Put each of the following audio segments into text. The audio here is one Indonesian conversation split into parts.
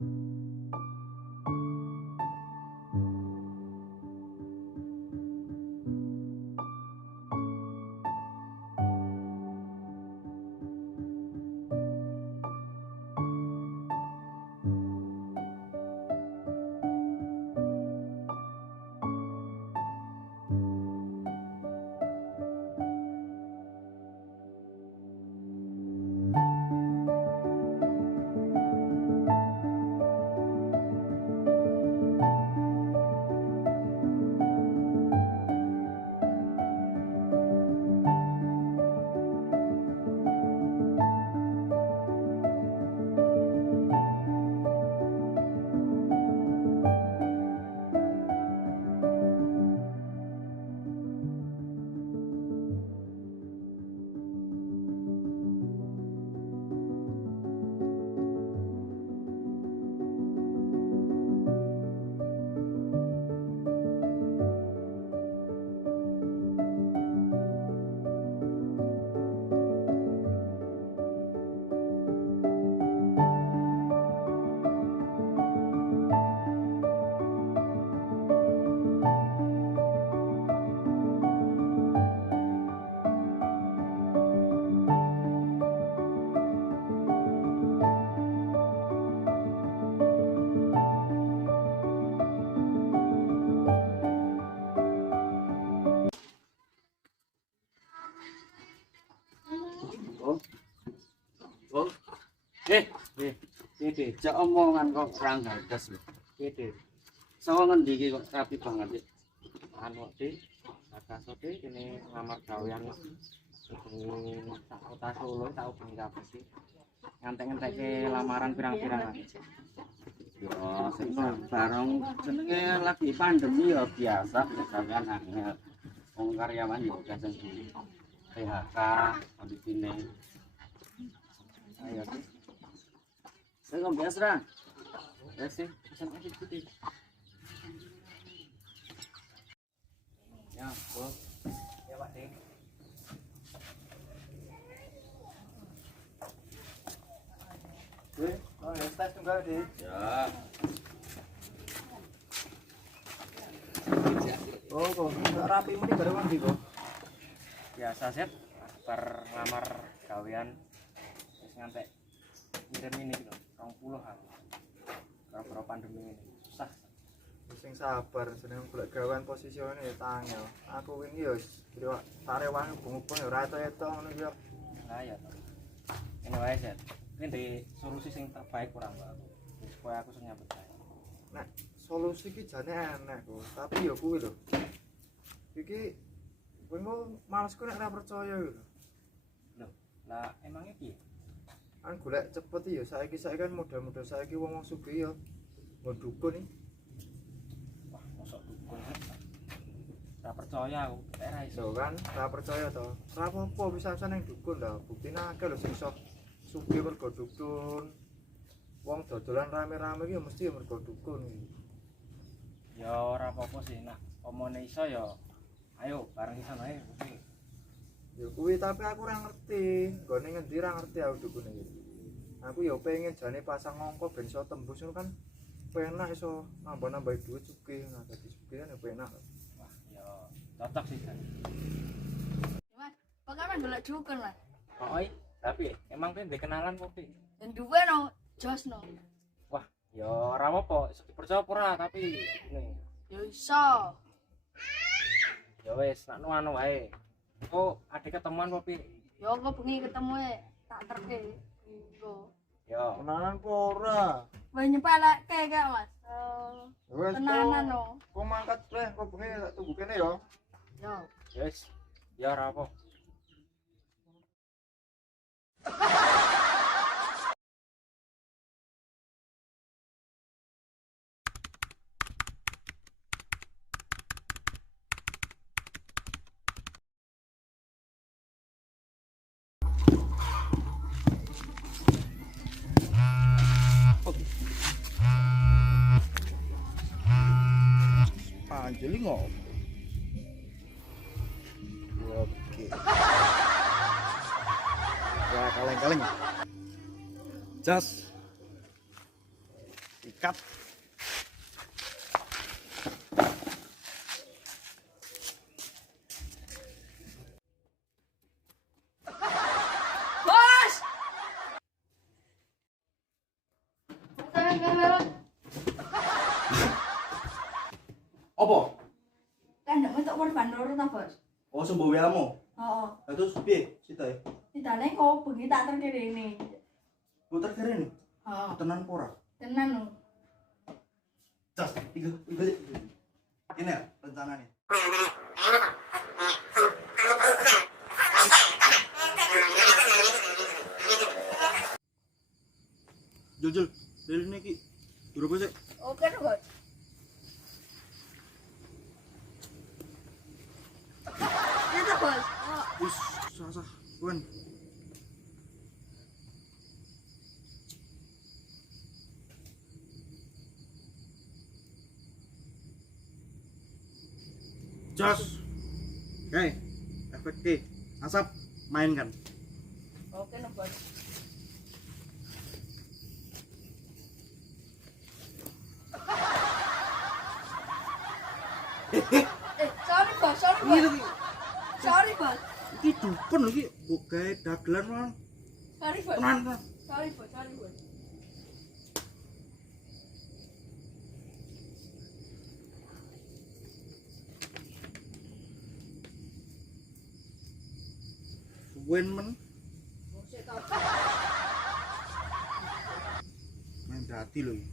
Oh, cek omongan kok kurang gagas lho. Sawa ngendi iki kok rapi banget iki. Anu Dik, Kakak Sote ini ngamar gawean ini sak kota Solo tau bengi kabeh iki. Ngantek-ngantekke lamaran pirang-pirang. Yo, sing bareng jenenge lagi pandemi ya biasa sampean angel. Wong karyawan yo kadang PHK kondisine. Ayo. Saya ngomong biasa dah. Ya sih, pesan aja putih. Ya, Bos. Ya, Pak Dik. Oh, ya, tes tunggal, Dik. Ya. Oh, kok nggak rapi muni bareng ndi kok? Biasa set bar ngamar gawean wis ngantek ngirim ini gitu. 20 aku. Gara-gara pandemi ini susah. Sing sabar seneng golek gawean posisione ya tangel. Aku wingi ya wis tarewan bungu-bungu ya ora eto ngono iki yo. Lah ya toh. Ini wae set. Ini di solusi sing terbaik kurang Mbak. Supaya aku sing nyambut gawe. Nek solusi iki jane enek kok, tapi ya kuwi lho. Iki kowe malesku nek ora percaya lho. Loh, lah emangnya piye? Kan golek cepet ya saiki kan modal-modal saiki wong sugih ya. Nggo dukun iki. Wah, mosok dukun. Ora percaya aku, ora iso. Lho kan, ora percaya to. Ora apa-apa bisa ning dukun lho. Buktine akeh lho sing iso sugih mergo dukun. Wong dodolan rame-rame iki mesti ya mergo dukun iki. Ya ora apa-apa sih, nak omone iso ya. Ayo bareng isan wae. Ya kuwi tapi aku ora ngerti. Gone ngendi ora ngerti aku dukun iki. Aku ya pengen jane pasang ngongko ben iso tembus ngono kan. Penak iso nambah-nambah duit sugih, nah dadi sugih kan ya penak. Wah, ya cocok sih kan. Mas, pokoknya golek dukun, Mas. Oi, tapi emang kowe ndek kenalan kok, Pi? Dan duwe no, jos no. Wah, ya ora apa-apa, iso dipercaya apa ora, tapi ini. Ya iso. Ya wis, nak anu wae. Oh, ada ketemuan apa, Pi? Ya kok bengi ketemu tak terke. Iku. Ya. Kenalan apa ora? Wah nyepeleke gak, Mas. Wes Tenanan no. kok mangkat pleh kok bengi tak tunggu kene ya. Ya. Ya wis. Ya ora apa. Panjeli ngopo? Oke. Ya kaleng-kaleng. Jas. Ikat. Bos. Tengah. Apa? Kan ndak mentok korban loro ta, Bos? Oh, sembuh wiamu. Heeh. Lah terus piye sitae? Tidane kok bengi tak terke rene. Putar keren nih. Heeh. Tenan pora. Tenan lho. Cas, tiga. Ini ya rencananya. Jujur, dari ini ki. Berapa sih? Oke, Bos. Itu, Bos. Oh. Wis, sah. Wen. Jos. Oke, efektif. Asap mainkan. Oke, Bos. Sorry, Bos. Sorry, Bos. Iki dukun lho iki, kok gawe dagelan wae. Sorry, Bos. Tenan. Sorry, Bos. Wen men Sik ta. main dadi lho iki.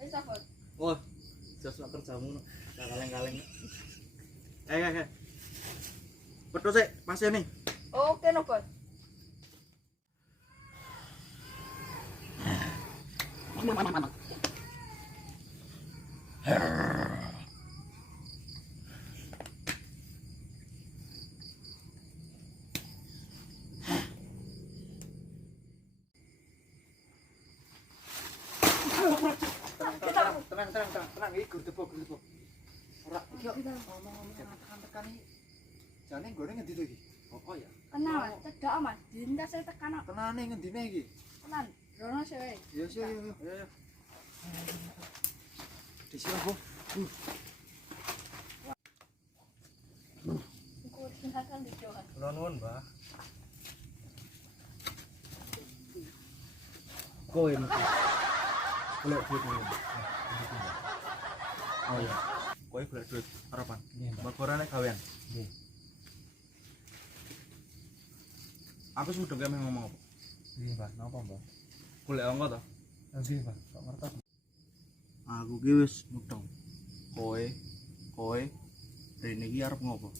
Wis ta, Bos. Oh, jos nak kerjamu kaleng-kaleng. Eh. Pedo sik, pasien nih. Oke, Bos. Tenang iki gur tepuk. Ora iki ngomong tekan-tekan iki. Jane nggone ngendi to iki? Apa ya? Kenal, cedok, Mas. Dintas saya tekan kok. Tenane ngendine iki? Tenan. Rono sih, weh. Ya sih, ya. Di sini aku. Iku silakan dicoba. Kula nuwun, Mbah. Kowe mesti. Golek duit ini. Oh iya. Kowe golek duit harapan. Magorane gawean. Nggih. Aku sudah kayak ngomong apa? Nggih, Mbah. Napa, Mbah? Golek angka to? Nggih, Mbah. Kok ngertos? Aku ki wis mudeng. Kowe rene iki arep ngopo?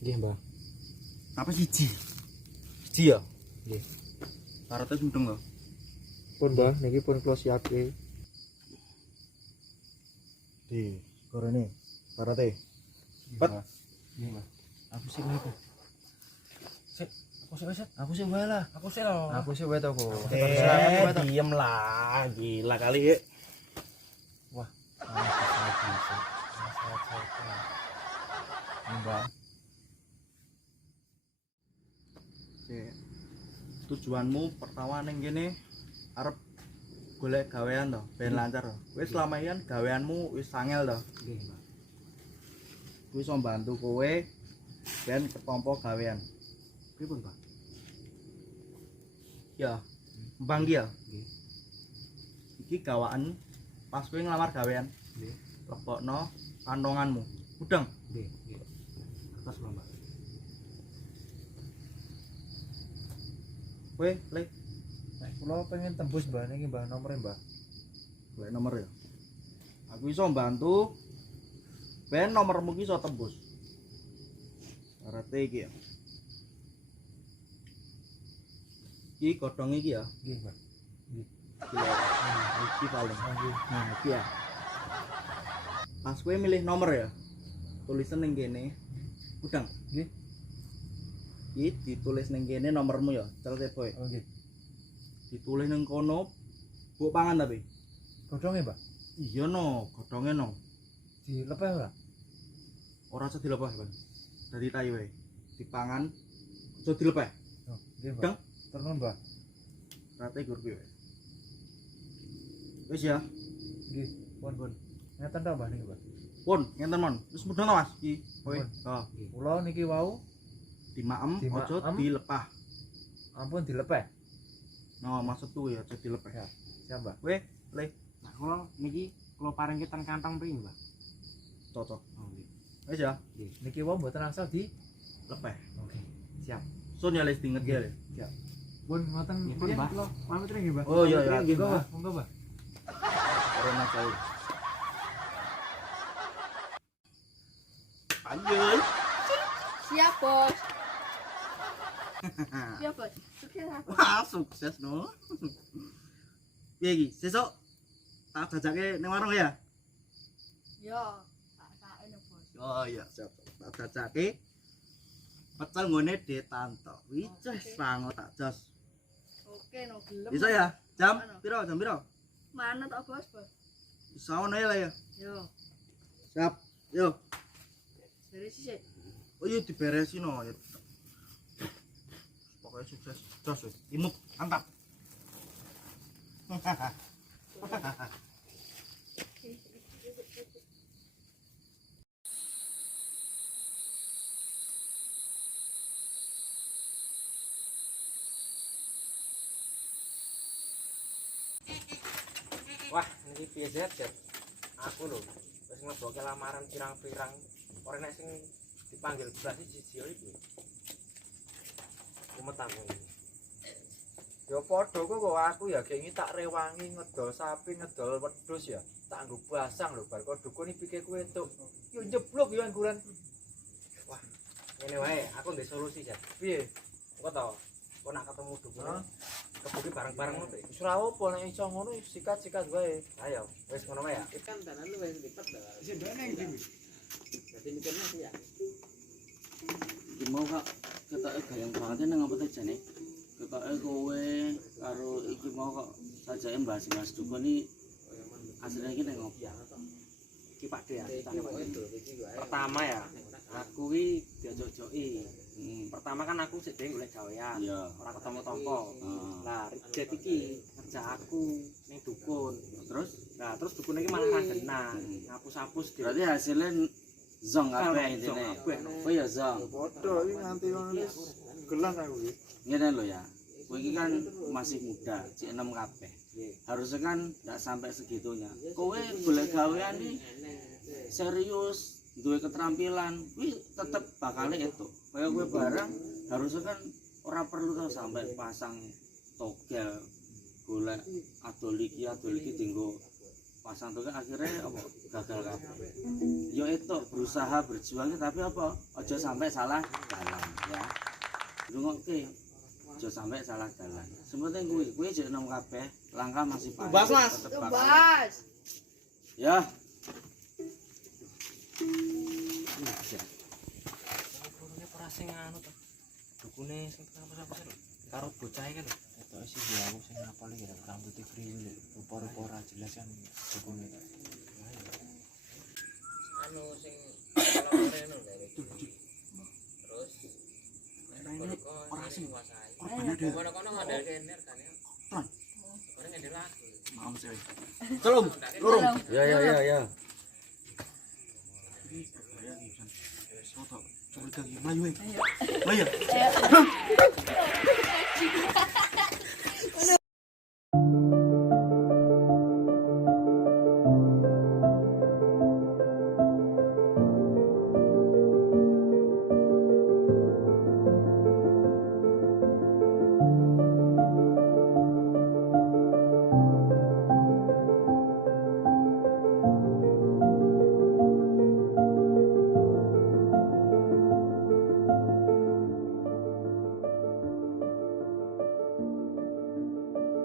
Nggih, Mbah. Apa siji? Siji ya? Nggih. Syaratnya mudeng to? Pun, Mbah, niki pun kula siapke. Di korene syaratnya. Pat. Nggih, Mbah. Aku sih niku. Aku sih wae lah. Aku sih wae to kok. Diem lah, gila kali ya. Wah, lagi sih. Mbak. Tujuanmu pertama ning kene arep golek gawean to, ben lancar to. Kowe selama iki kan gaweanmu wis angel to. Nggih, Mbak. Kuwi iso mbantu kowe ben ketompo gawean. Pripun, Pak? Ya, mbang ki ya. Nggih. Iki gawaan pas kowe nglamar gawean. Nggih. Lebokno kantonganmu. Udeng. Nggih, nggih. Kertas lho, Mbak. Kowe le Nek kula pengen tembus Mbak niki, Mbak, nomore, Mbak. golek nomor ya. Aku iso mbantu ben nomormu ki iso tembus. Syaratnya iki ya. Iki godhong iki ya. Nggih, Mbak. Iki paling. Nggih. Nah, iki ya. Pas kowe milih nomor ya. Tulisan ning kene. Udang. Nggih. Iki ditulis ning kene nomormu ya. Celete boy. Oh, nggih. Ditulis ning kono. Mbok pangan tapi. Godhonge, Mbak. Iya no, godhonge no. Dilepeh ora? Ora usah dilepeh, Bang. Dadi tayu wae. Dipangan aja dilepeh. Oh, nggih, Mbah. Deng. Terus, Mbah. Rate gur kuwi wae. Wis ya. Nggih, pun. Ngeten ta, Mbah niki, Mbah. Pun, ngenten mon. Wis mudhun to, Mas. Iki. Kowe. Pun. Oh, Kula niki wau dimaem aja Dimaem. dilepah. ampun dilepeh. No, maksudku ya aja dilepeh. Ya. Siap, Mbah. Weh, le, Nah, kula niki kula paring ten kantong mriki, Mbah. cocok. Oh, nggih. Wis ya, Niki wau mboten angsal di. lepeh. Oke. Siap. Sun ya les diinget ya. Le. Pun ngoten Pun, Mbah. kula pamit nggih, Mbah. Oh iya ya, Monggo, Mbah. Monggo, Mbah. corona jauh. Anjir. Siap, Bos. Siap, Bos. Sukses aku. Wah, sukses no. Piye iki? Sesuk tak jajake ning warung ya. Yo, tak saen, Bos. Oh iya, siap. Tak jajake. Pecel ngone Detanto. Wis sango tak jos. Oke, no gelem. Bisa ya? Jam piro? Jam piro? Mana tok, Bos, Bos? Bisa ono ya lah ya. Yo, Siap. Yo. dari sisi. Oh iya diberesin no. Ya. Pokoknya sukses. Jos wis. Imut, mantap. Wah, niki piye Jet? Aku lho wis nglebokke lamaran pirang-pirang. Ora nek sing dipanggil berarti siji iki. Kumet aku. Ya padha kok aku ya gengi tak rewangi ngedol sapi, ngedol wedhus ya. Tak nggo basang lho bar kok dukun iki pikir kowe entuk. Yo njeblok yo angguran. Wah, ngene wae, aku ndek solusi Jet. Piye? Kok to? Kok nak ketemu dukun. Hah? Kebuki bareng-bareng ngono. Wis ora apa nek iso ngono sikat-sikat wae. Ayo, wis ngono wae ya. Ikan tanah lu wis dipet dah. Sing ndene iki. Dadi mikirnya sih ya. Iki mau kak ketoke gayeng banget nang apa teh jane. Ketoke kowe karo iki mau kok sajake mbahas-mbahas dukun iki asline iki nang opo? Iki Pak De ya. Iki kok itu iki wae. Pertama ya, aku ki diajok-joki. Pertama kan aku sik dhewe golek gawean. Iya. Ora ketemu toko. Heeh. Lah, Jet iki kerja aku ning dukun. Terus Terus dukun iki malah rangenan, ngapus-hapus berarti hasilnya zong kabeh intine. Oh ya zong. Padha iki nganti ngono wis gelas aku iki. Ngene lho ya. Kowe iki kan masih muda, cek 6 kabeh. Harusnya kan enggak sampai segitunya. Kowe golek gawean iki serius, duwe keterampilan, kuwi tetep bakal itu. Kayak gue barang harusnya kan ora perlu tuh sampai pasang togel golek adol iki dienggo pasang togel akhirnya apa gagal kabeh. Yo itu berusaha berjuang tapi apa aja sampai salah jalan ya. Rungokke aja sampai salah jalan. Sementing kuwi jek enom kabeh, langkah masih panjang. Bas, Mas. Tetep bakal- Bas. Ya, Dukune ora sing anu to. Dukune sing apa-apa lho. Karo bocah iki lho. Itu sih ya aku sing ngapal iki rambutnya kriwil, rupa-rupa ora jelas kan dukune. Anu sing kalau reno terus Ora sing kuasai. korbannya dhewe. Kono-kono model kener kan ya. Ton. Kono ngene lagi. Maaf sih. Celum, lurung. ya. Ini berbahaya nih, San. Soto, curiga iki mlayu. Ayo. Ayo.